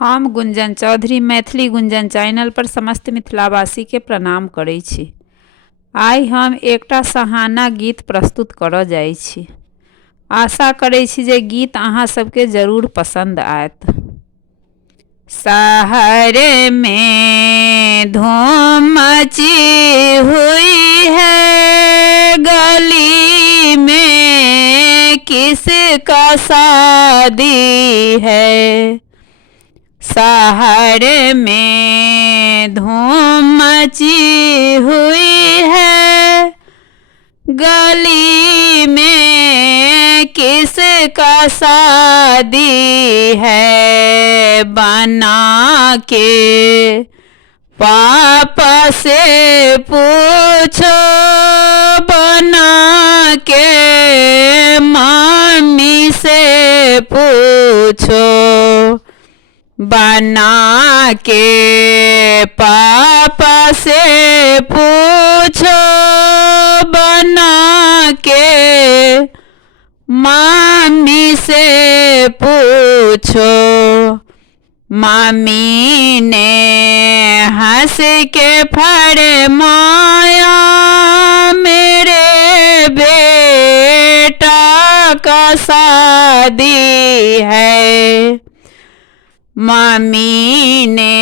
हम गुंजन चौधरी मैथिली गुंजन चैनल पर समस्त मिथिलावासी के प्रणाम करै छी। आइ हम एकटा सहाना गीत प्रस्तुत करऽ जाइ छी। आशा करै छी जे गीत अहाँ सबके जरूर पसंद आयत। शहर में धूम मची हुई है, गली में किसका शादी है। शहर में धूम मची हुई है, गली में किसका शादी है। बना के पापा से पूछो, बना के मम्मी से पूछो, बना के पापा से पूछो, बना के मम्मी से पूछो। मम्मी ने हंस के फरमाया, मेरे बेटा का शादी है। मम्मी ने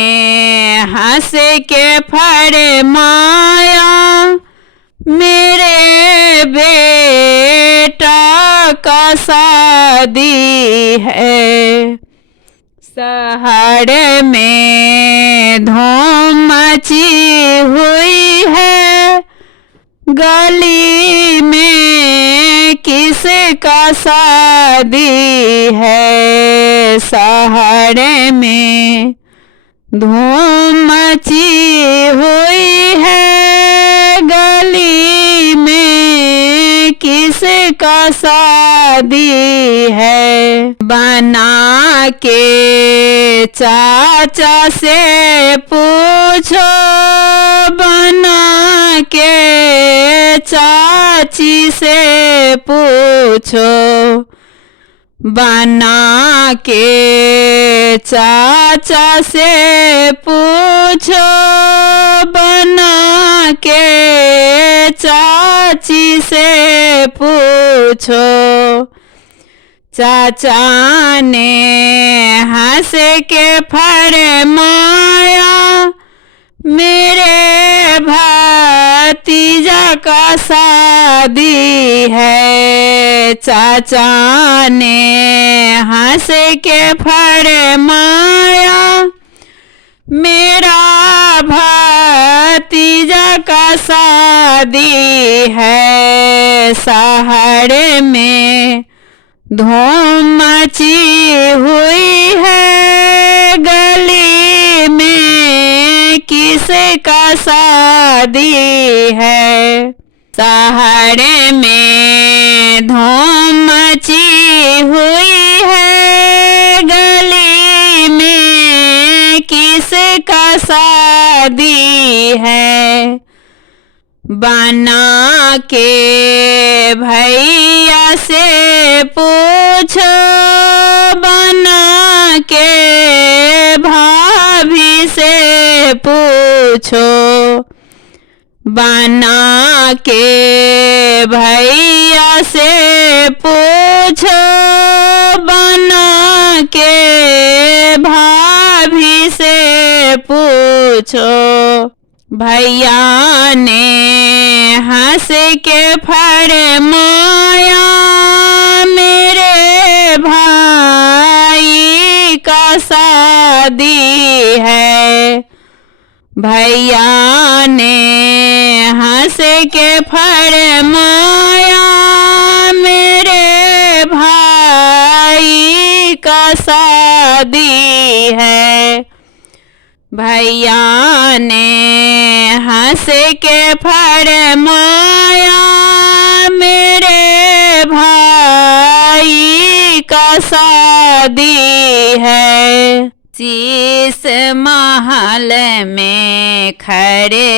हंस के फरमाया, मेरे बेटा का शादी है। शहर में धूम मची हुई है, गली में किसका शादी है। शहर में धूम मची हुई है, गली में किसका शादी है। बना के चाचा से पूछो, बना के चाची से पूछो, बना के चाचा से पूछो, बना के चाची से पूछो। चाचा ने हंस के फरमाया, मेरे भतीजा का शादी है। चाचा ने हंस के फरमाया, मेरा भतीजा का शादी है। शहर में धूम मची हुई है, गली में किसका शादी है। शहर में धूम मची हुई है, गली में किसका शादी है। बना के भैया से पूछो, बना के भाभी से पूछो, बना के भैया से पूछो, बना के भाभी से पूछो। भैया ने हंस के फरमाया, मेरे भाई का शादी है। भैया ने हंस के फरमाया, मेरे भाई का शादी है। भैया ने हंस के फरमाया, मेरे भाई का शादी है। शीश महल में खड़े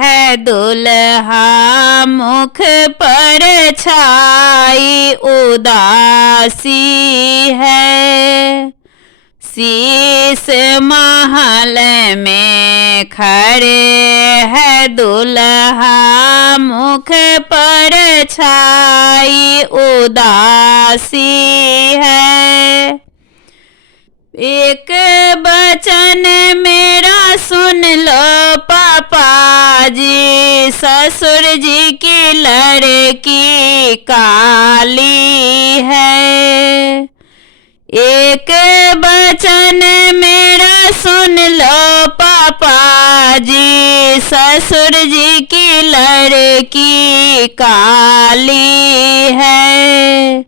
है दुल्हा, मुख पर छाई उदासी है। शीश महल में खड़े है दुल्हा, मुख पर छाई उदासी है। एक बचन मेरा सुन लो पापा जी, ससुर जी की लड़की काली है। एक बचन मेरा सुन लो पापा जी, ससुर जी की लड़की काली है।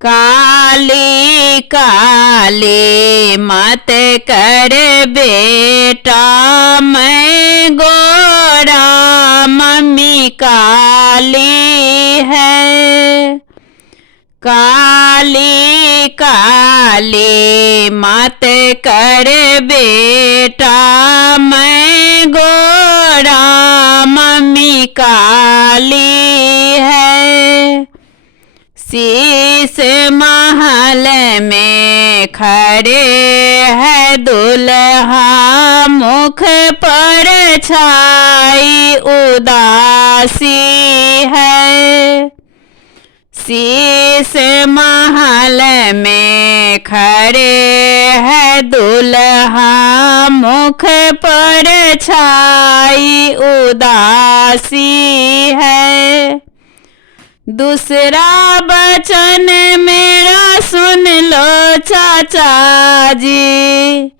काली काली मत कर बेटा, मैं गोरा मम्मी काली है। काली काली मत कर बेटा, मैं गोरा मम्मी काली है। शीश महल में खड़े है दुल्हा, मुख पर छाई उदासी है। शीश महल में खड़े है दुल्हा, मुख पर छाई उदासी है। दूसरा बचन मेरा सुन लो चाचा जी,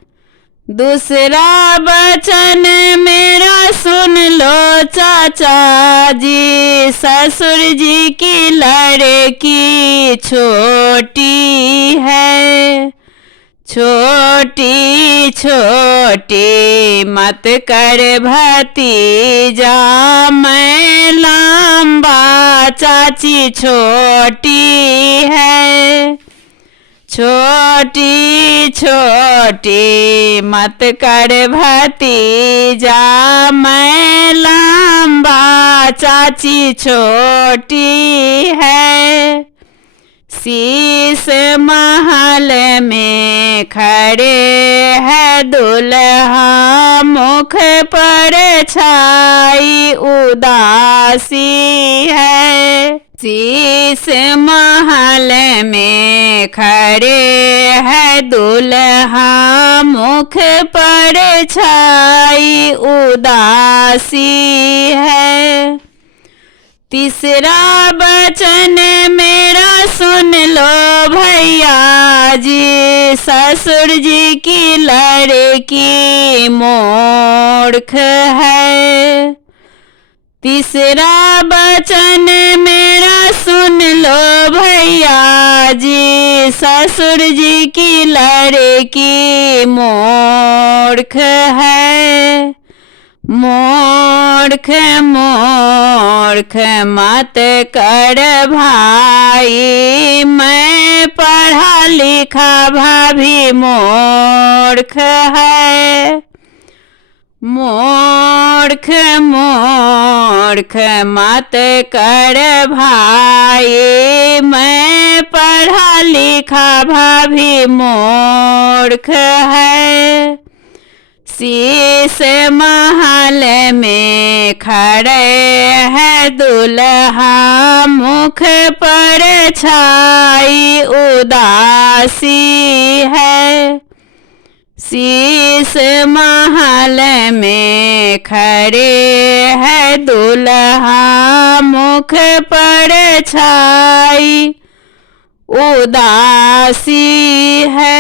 दूसरा बचन मेरा सुन लो चाचा जी, ससुर जी की लड़की छोटी है। छोटी छोटी मत कर भतीजा, मैं लंबा चाची छोटी है। छोटी छोटी मत कर भतीजा, मैं लंबा चाची छोटी है। शीश महल में खड़े है दुल्हा, मुख पर छाई उदासी है। शीश महल में खड़े है दुल्हा, मुख पर छाई उदासी है। तीसरा बचन मेरा सुन लो भैया जी, ससुर जी की लड़की मूर्ख है। तीसरा बचन मेरा सुन लो भैया जी, ससुर जी की लड़की मूर्ख है। मूर्ख मूर्ख मत कर भाई, मैं पढ़ा लिखा भाभी मूर्ख है। मूर्ख मूर्ख मत कर भाई, मैं पढ़ा लिखा भाभी मूर्ख है। शीश महल में खड़े है दुल्हा, मुख पर छाई उदासी है। शीश महल में खड़े है दुल्हा, मुख पर छाई उदासी है।